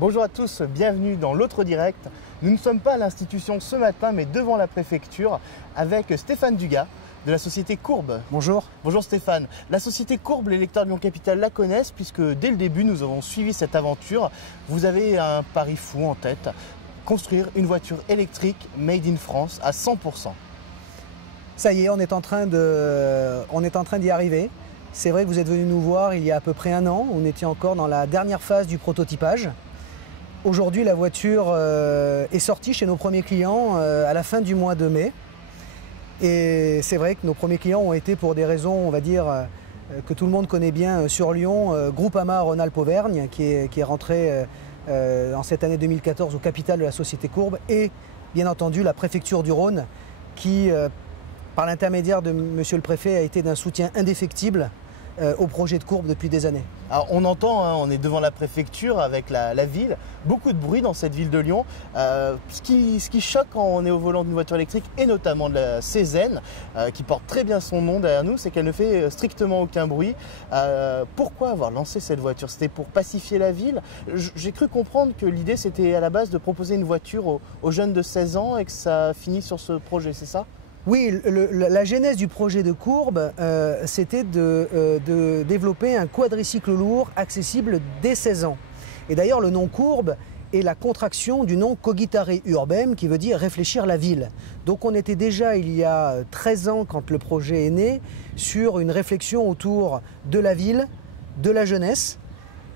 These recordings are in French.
Bonjour à tous, bienvenue dans l'autre direct. Nous ne sommes pas à l'institution ce matin, mais devant la préfecture avec Stéphane Dugas de la société Courbe. Bonjour. Bonjour Stéphane. La société Courbe, les lecteurs de Lyon Capital la connaissent puisque dès le début, nous avons suivi cette aventure. Vous avez un pari fou en tête, construire une voiture électrique made in France à 100%. Ça y est, on est en train d'y arriver. C'est vrai que vous êtes venu nous voir il y a à peu près un an. On était encore dans la dernière phase du prototypage. Aujourd'hui, la voiture est sortie chez nos premiers clients à la fin du mois de mai. Et c'est vrai que nos premiers clients ont été pour des raisons, on va dire, que tout le monde connaît bien sur Lyon, Groupama Rhône-Alpes Auvergne, qui est rentré en cette année 2014 au capital de la société Courbe, et bien entendu la préfecture du Rhône, qui, par l'intermédiaire de Monsieur le Préfet, a été d'un soutien indéfectible au projet de Courbe depuis des années. Alors on entend, hein, on est devant la préfecture avec la ville, beaucoup de bruit dans cette ville de Lyon. Ce qui choque quand on est au volant d'une voiture électrique, et notamment de la Cézanne, qui porte très bien son nom derrière nous, c'est qu'elle ne fait strictement aucun bruit. Pourquoi avoir lancé cette voiture? C'était pour pacifier la ville? J'ai cru comprendre que l'idée c'était à la base de proposer une voiture aux jeunes de 16 ans et que ça finit sur ce projet, c'est ça? Oui, la genèse du projet de Courbe, c'était de développer un quadricycle lourd accessible dès 16 ans. Et d'ailleurs, le nom Courbe est la contraction du nom Cogitare Urbem, qui veut dire réfléchir la ville. Donc on était déjà, il y a 13 ans, quand le projet est né, sur une réflexion autour de la ville, de la jeunesse,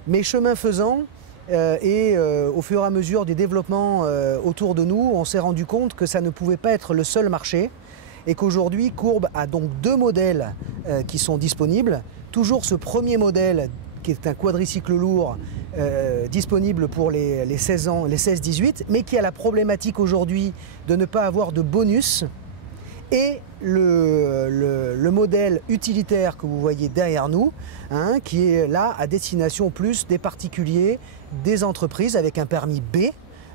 mais chemin faisant, au fur et à mesure du développement autour de nous, on s'est rendu compte que ça ne pouvait pas être le seul marché, et qu'aujourd'hui, Courbe a donc deux modèles qui sont disponibles. Toujours ce premier modèle, qui est un quadricycle lourd, disponible pour les 16 ans, les 16-18, mais qui a la problématique aujourd'hui de ne pas avoir de bonus. Et le modèle utilitaire que vous voyez derrière nous, hein, qui est là à destination plus des particuliers, des entreprises avec un permis B,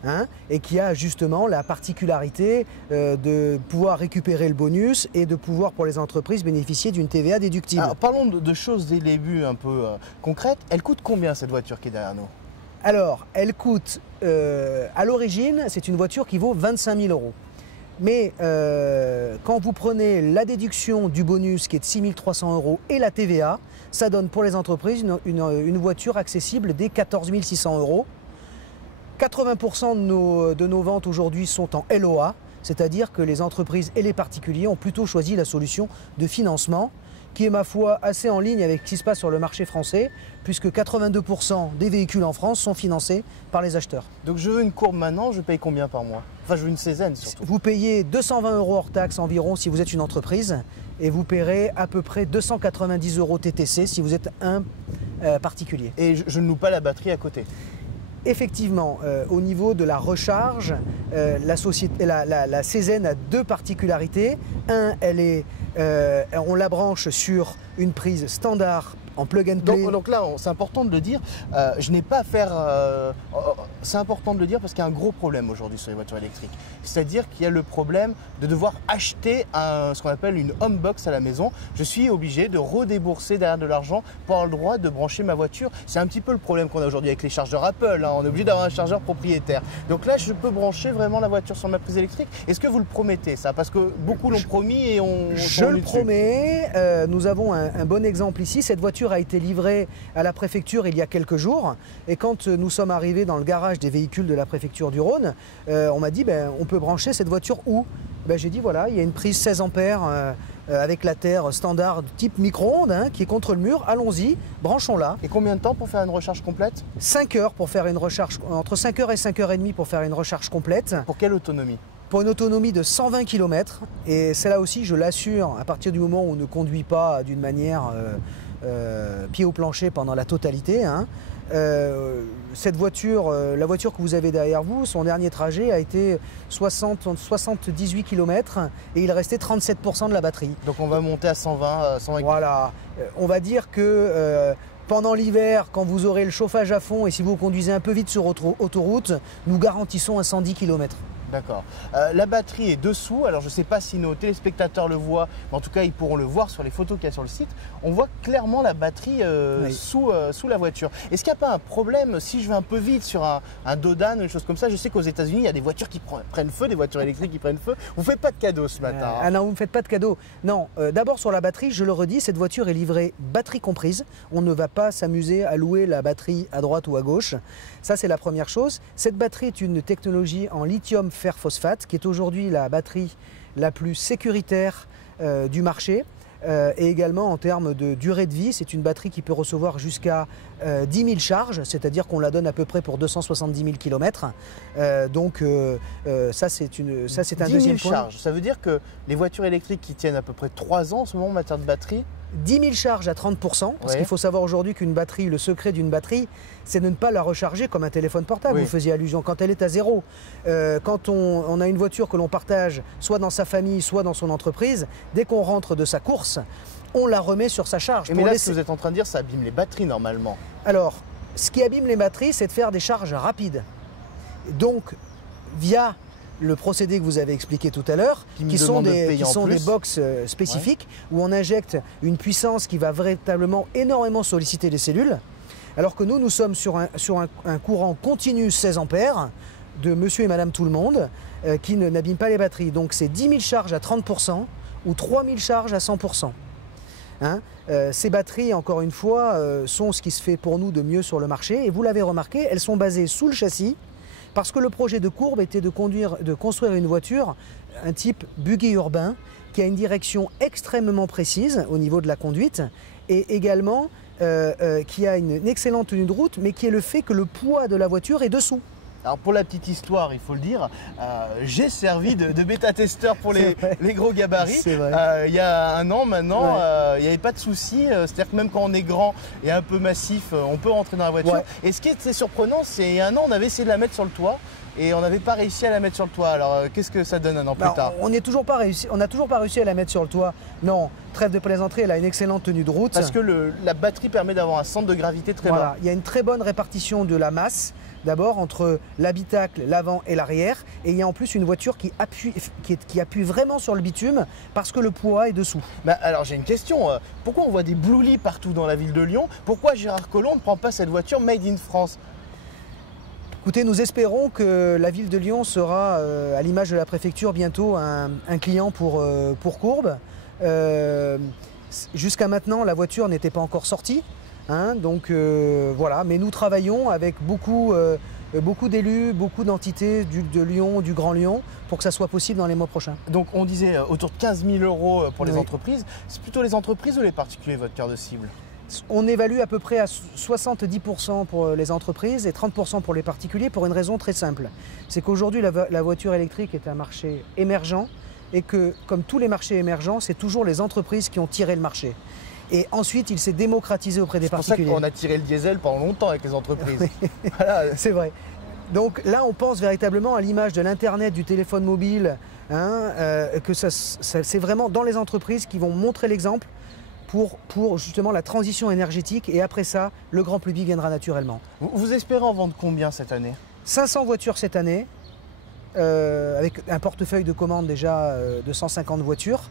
hein, et qui a justement la particularité de pouvoir récupérer le bonus et de pouvoir pour les entreprises bénéficier d'une TVA déductible. Alors parlons de choses dès le début un peu concrètes. Elle coûte combien cette voiture qui est derrière nous? Alors, elle coûte, à l'origine, c'est une voiture qui vaut 25 000 €. Mais quand vous prenez la déduction du bonus qui est de 6 300 € et la TVA, ça donne pour les entreprises une voiture accessible dès 14 600 €. 80% de nos ventes aujourd'hui sont en LOA, c'est-à-dire que les entreprises et les particuliers ont plutôt choisi la solution de financement, qui est ma foi assez en ligne avec ce qui se passe sur le marché français, puisque 82% des véhicules en France sont financés par les acheteurs. Donc je veux une Courbe maintenant, je paye combien par mois? Enfin je veux une Cézanne surtout. Vous payez 220 € hors taxe environ si vous êtes une entreprise, et vous paierez à peu près 290 € TTC si vous êtes un particulier. Et je ne loue pas la batterie à côté? Effectivement, au niveau de la recharge, la Cézanne a deux particularités. Un, on la branche sur une prise standard en plug and play. Donc là, c'est important de le dire, je n'ai pas à faire... c'est important de le dire parce qu'il y a un gros problème aujourd'hui sur les voitures électriques. C'est-à-dire qu'il y a le problème de devoir acheter ce qu'on appelle une home box à la maison. Je suis obligé de redébourser derrière de l'argent pour avoir le droit de brancher ma voiture. C'est un petit peu le problème qu'on a aujourd'hui avec les chargeurs Apple, hein. On est obligé d'avoir un chargeur propriétaire. Donc là, je peux brancher vraiment la voiture sur ma prise électrique. Est-ce que vous le promettez ça? Parce que beaucoup l'ont promis et on... Je le promets. Nous avons un bon exemple ici. Cette voiture a été livrée à la préfecture il y a quelques jours, et quand nous sommes arrivés dans le garage des véhicules de la préfecture du Rhône, on m'a dit on peut brancher cette voiture où? J'ai dit voilà, il y a une prise 16 ampères avec la terre standard type micro-ondes, hein, qui est contre le mur, allons-y, branchons-la. Et combien de temps pour faire une recharge complète? 5 heures pour faire une recharge, entre 5 heures et 5 heures et demie pour faire une recharge complète. Pour quelle autonomie? Pour une autonomie de 120 km, et c'est là aussi, je l'assure, à partir du moment où on ne conduit pas d'une manière pied au plancher pendant la totalité, hein, cette voiture, la voiture que vous avez derrière vous, son dernier trajet a été 78 km et il restait 37% de la batterie. Donc on va monter à 120 km. Voilà, on va dire que pendant l'hiver, quand vous aurez le chauffage à fond et si vous conduisez un peu vite sur autoroute, nous garantissons un 110 km. D'accord. La batterie est dessous, alors je ne sais pas si nos téléspectateurs le voient, mais en tout cas ils pourront le voir sur les photos qu'il y a sur le site. On voit clairement la batterie Oui. sous la voiture. Est-ce qu'il n'y a pas un problème si je vais un peu vite sur un Dodan ou une chose comme ça? Je sais qu'aux États-Unis il y a des voitures qui prennent feu, des voitures électriques qui prennent feu. Vous ne faites pas de cadeaux ce matin. Ah non, vous ne me faites pas de cadeau. Non, d'abord sur la batterie, je le redis, cette voiture est livrée batterie comprise. On ne va pas s'amuser à louer la batterie à droite ou à gauche. Ça, c'est la première chose. Cette batterie est une technologie en lithium fer phosphate, qui est aujourd'hui la batterie la plus sécuritaire du marché. Et également en termes de durée de vie, c'est une batterie qui peut recevoir jusqu'à 10 000 charges, c'est-à-dire qu'on la donne à peu près pour 270 000 km. Ça, c'est un 10 000 deuxième point. charges, ça veut dire que les voitures électriques qui tiennent à peu près 3 ans en ce moment en matière de batterie. 10 000 charges à 30%, parce Ouais. qu'il faut savoir aujourd'hui qu'une batterie, le secret d'une batterie, c'est de ne pas la recharger comme un téléphone portable. Oui. Vous faisiez allusion, quand elle est à zéro. Quand on a une voiture que l'on partage, soit dans sa famille, soit dans son entreprise, dès qu'on rentre de sa course, on la remet sur sa charge. Et mais là, ce que vous êtes en train de dire, ça abîme les batteries normalement. Alors, ce qui abîme les batteries, c'est de faire des charges rapides. Donc, via le procédé que vous avez expliqué tout à l'heure, me qui sont demande de payer des en plus. box spécifiques, où on injecte une puissance qui va véritablement énormément solliciter les cellules, alors que nous sommes sur un courant continu 16 ampères de monsieur et madame tout le monde, qui n'abîme pas les batteries. Donc c'est 10 000 charges à 30% ou 3 000 charges à 100%. Hein, ces batteries, encore une fois, sont ce qui se fait pour nous de mieux sur le marché. Et vous l'avez remarqué, elles sont basées sous le châssis, parce que le projet de Courbe était de construire une voiture, un type buggy urbain, qui a une direction extrêmement précise au niveau de la conduite, et également qui a une excellente tenue de route, mais qui est le fait que le poids de la voiture est dessous. Alors pour la petite histoire, il faut le dire, j'ai servi de bêta-testeur pour les gros gabarits. C'est vrai. Il y a un an maintenant, Ouais. il n'y avait pas de souci. C'est-à-dire que même quand on est grand et un peu massif, on peut rentrer dans la voiture. Ouais. Et ce qui était surprenant, c'est il y a un an, on avait essayé de la mettre sur le toit. Et on n'avait pas réussi à la mettre sur le toit. Alors qu'est-ce que ça donne un an plus tard? On n'a toujours pas réussi à la mettre sur le toit. Non, trêve de plaisanterie, elle a une excellente tenue de route. Parce que la batterie permet d'avoir un centre de gravité très Voilà, bas. il y a une très bonne répartition de la masse, d'abord entre l'habitacle, l'avant et l'arrière. Et il y a en plus une voiture qui appuie vraiment sur le bitume parce que le poids est dessous. Bah, alors j'ai une question. Pourquoi on voit des Blue partout dans la ville de Lyon? Pourquoi Gérard Collomb ne prend pas cette voiture Made in France? Écoutez, nous espérons que la ville de Lyon sera, à l'image de la préfecture, bientôt un client pour Courbe. Jusqu'à maintenant, la voiture n'était pas encore sortie. Hein, donc voilà, mais nous travaillons avec beaucoup d'élus, beaucoup d'entités de Lyon, du Grand Lyon, pour que ça soit possible dans les mois prochains. Donc on disait autour de 15 000 € pour les Oui. entreprises. C'est plutôt les entreprises ou les particuliers votre cœur de cible? On évalue à peu près à 70% pour les entreprises et 30% pour les particuliers pour une raison très simple. C'est qu'aujourd'hui, la voiture électrique est un marché émergent et que, comme tous les marchés émergents, c'est toujours les entreprises qui ont tiré le marché. Et ensuite, il s'est démocratisé auprès des C'est pour ça particuliers. qu'on a tiré le diesel pendant longtemps avec les entreprises. Voilà. C'est vrai. Donc là, on pense véritablement à l'image de l'Internet, du téléphone mobile, hein, que c'est vraiment dans les entreprises qui vont montrer l'exemple pour justement la transition énergétique. Et après ça, le grand public viendra naturellement. Vous espérez en vendre combien cette année? 500 voitures cette année, avec un portefeuille de commandes déjà de 150 voitures,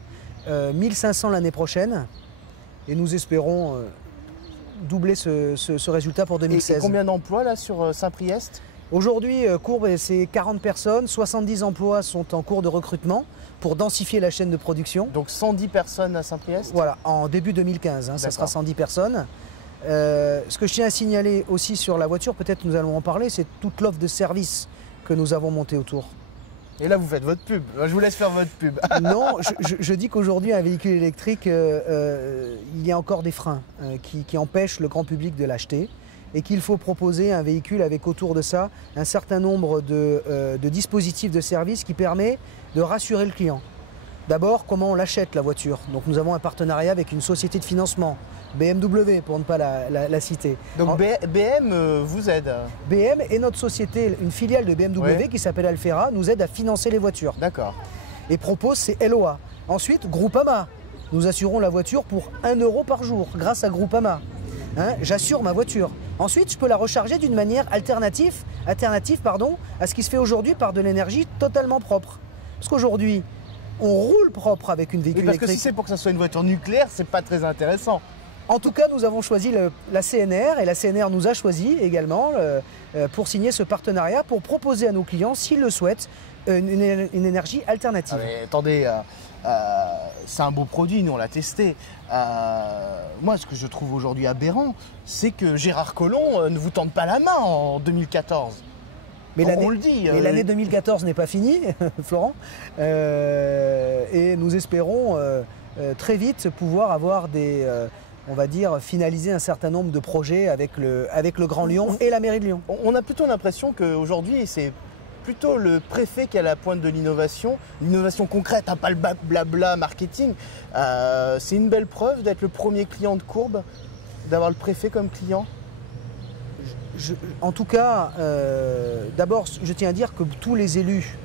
1500 l'année prochaine. Et nous espérons doubler ce résultat pour 2016. Et combien d'emplois là sur Saint-Priest? Aujourd'hui, Courbe, c'est 40 personnes, 70 emplois sont en cours de recrutement pour densifier la chaîne de production. Donc 110 personnes à Saint-Priest? Voilà, en début 2015, hein, ça sera 110 personnes. Ce que je tiens à signaler aussi sur la voiture, peut-être nous allons en parler, c'est toute l'offre de services que nous avons montée autour. Et là, vous faites votre pub. Je vous laisse faire votre pub. Non, je dis qu'aujourd'hui, un véhicule électrique, il y a encore des freins qui empêchent le grand public de l'acheter et qu'il faut proposer un véhicule avec autour de ça un certain nombre de dispositifs de service qui permet de rassurer le client. D'abord, comment on l'achète la voiture. Donc nous avons un partenariat avec une société de financement, BMW pour ne pas la citer. Donc BM vous aide? BM et notre société, une filiale de BMW Ouais. qui s'appelle Alfera, nous aide à financer les voitures. D'accord. Et propose ses LOA. Ensuite, Groupama. Nous assurons la voiture pour 1 € par jour grâce à Groupama. hein, j'assure ma voiture. Ensuite, je peux la recharger d'une manière alternative à ce qui se fait aujourd'hui par de l'énergie totalement propre. Parce qu'aujourd'hui, on roule propre avec une véhicule parce que électrique. si c'est pour que ça soit une voiture nucléaire, c'est pas très intéressant. En tout cas, nous avons choisi la CNR et la CNR nous a choisi également pour signer ce partenariat pour proposer à nos clients, s'ils le souhaitent, une énergie alternative. Ah mais attendez, c'est un beau produit, nous on l'a testé. Moi, ce que je trouve aujourd'hui aberrant, c'est que Gérard Collomb ne vous tende pas la main en 2014. Mais on le dit. Mais l'année 2014 n'est pas finie, Florent. Et nous espérons très vite pouvoir avoir on va dire, finaliser un certain nombre de projets avec le Grand Lyon et la mairie de Lyon. On a plutôt l'impression qu'aujourd'hui, c'est plutôt le préfet qui est à la pointe de l'innovation concrète, hein, pas le blabla marketing. C'est une belle preuve d'être le premier client de Courbe, d'avoir le préfet comme client. En tout cas, d'abord, je tiens à dire que tous les élus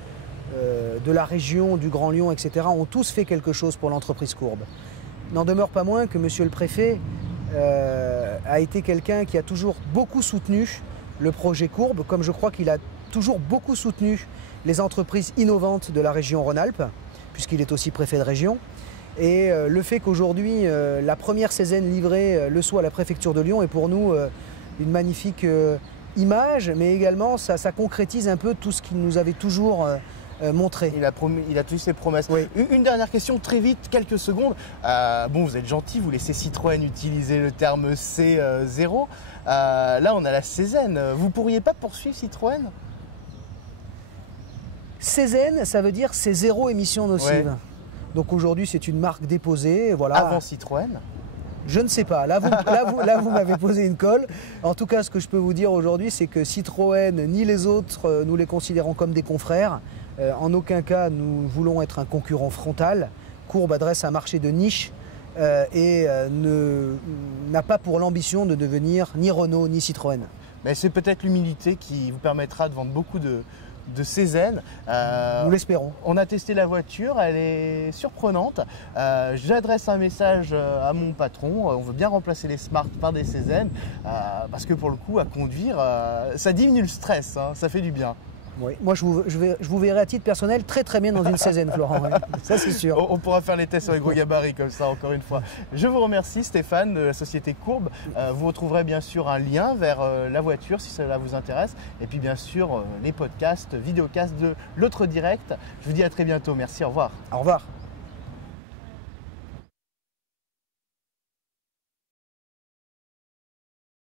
de la région, du Grand Lyon, etc., ont tous fait quelque chose pour l'entreprise Courbe. N'en demeure pas moins que monsieur le préfet a été quelqu'un qui a toujours beaucoup soutenu le projet Courbe, comme je crois qu'il a toujours beaucoup soutenu les entreprises innovantes de la région Rhône-Alpes, puisqu'il est aussi préfet de région. Et le fait qu'aujourd'hui, la première Cézanne livrée le soit à la préfecture de Lyon est pour nous une magnifique image, mais également ça concrétise un peu tout ce qu'il nous avait toujours montré. Il a tenu ses promesses. Oui. Une dernière question, très vite, quelques secondes. Bon, vous êtes gentil, vous laissez Citroën utiliser le terme C0. Là, on a la Cézanne. Vous pourriez pas poursuivre Citroën? Cézanne, ça veut dire c'est zéro émission nocive. Ouais. Donc aujourd'hui, c'est une marque déposée. Voilà. Avant Citroën? Je ne sais pas. Là, vous m'avez posé une colle. En tout cas, ce que je peux vous dire aujourd'hui, c'est que Citroën, ni les autres, nous les considérons comme des confrères. En aucun cas, nous voulons être un concurrent frontal. Courbe adresse un marché de niche et n'a pas pour l'ambition de devenir ni Renault ni Citroën. Mais c'est peut-être l'humilité qui vous permettra de vendre beaucoup de Cézanne. Nous l'espérons. On a testé la voiture, elle est surprenante. J'adresse un message à mon patron. On veut bien remplacer les Smart par des Cézanne parce que pour le coup, à conduire, ça diminue le stress, hein, ça fait du bien. Oui. Moi, je vous verrai à titre personnel très bien dans une Cézanne, Florent. Ouais. Ça, c'est sûr. On pourra faire les tests sur les gros gabarits comme ça, encore une fois. Je vous remercie, Stéphane, de la société Courbe. Vous retrouverez bien sûr un lien vers la voiture si cela vous intéresse. Et puis bien sûr, les podcasts, vidéocasts de l'autre direct. Je vous dis à très bientôt. Merci, au revoir. Au revoir.